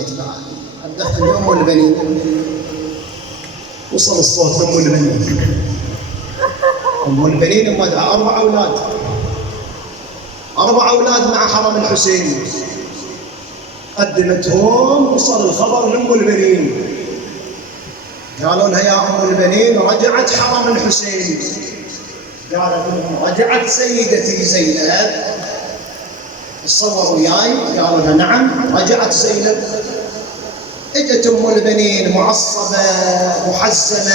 جيت بعد حدثت أم البنين، وصل الصوت أم البنين. أم البنين أمها 4 أولاد، 4 أولاد مع حرم الحسين. قدمتهم، وصل الخبر لأم البنين، قالوا لها يا أم البنين رجعت حرم الحسين. قالت لهم رجعت سيدتي زينب. تصوروا وياي، قالوا لها نعم رجعت زينب. اجت أم البنين معصبة محزمة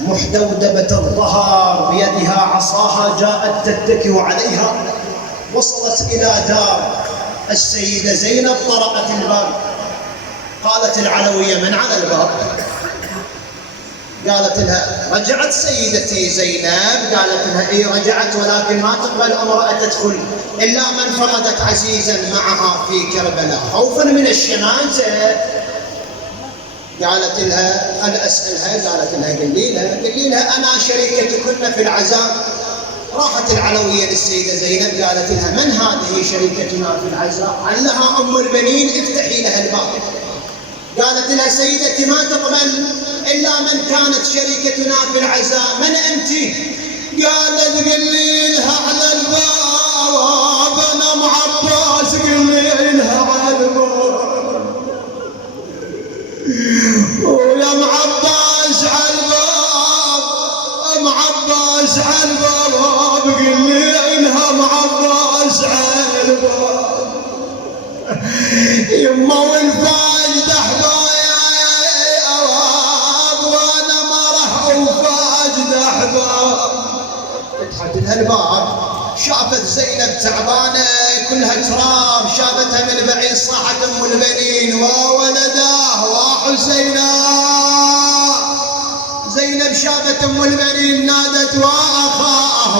محدودبة الظهر، بيدها عصاها، جاءت تتكئ عليها. وصلت إلى دار السيدة زينب، طرقت الباب. قالت العلوية من على الباب؟ قالت لها رجعت سيدتي زينب. قالت لها اي رجعت، ولكن ما تقبل امرأة تدخل الا من فقدت عزيزا معها في كربلاء خوفا من الشماتة. قالت لها انا اسالها، قالت لها قولي لها انا شريكتكن في العزاء. راحت العلوية للسيدة زينب، قالت لها من هذه شريكتنا في العزاء؟ علها أم البنين افتحي لها الباب. قالت لها سيدتي ما تقبل إلا من كانت شريكتنا في العزاء، من أنت؟ قالت قولي لها على الباب أنا أم عباس، قولي لها على الباب ويا أم عباس على الباب، أم عباس على الباب، قولي لها أم عباس على الباب. يما والفاجد أحباب وأنا ما راح وفاجد أحباب. فتحت لها الباب، شافت زينب تعبانة كلها تراب، شافتها من بعيد، صاحت أم البنين وولداه وحسينا. زينب شافت أم البنين نادت وأخاه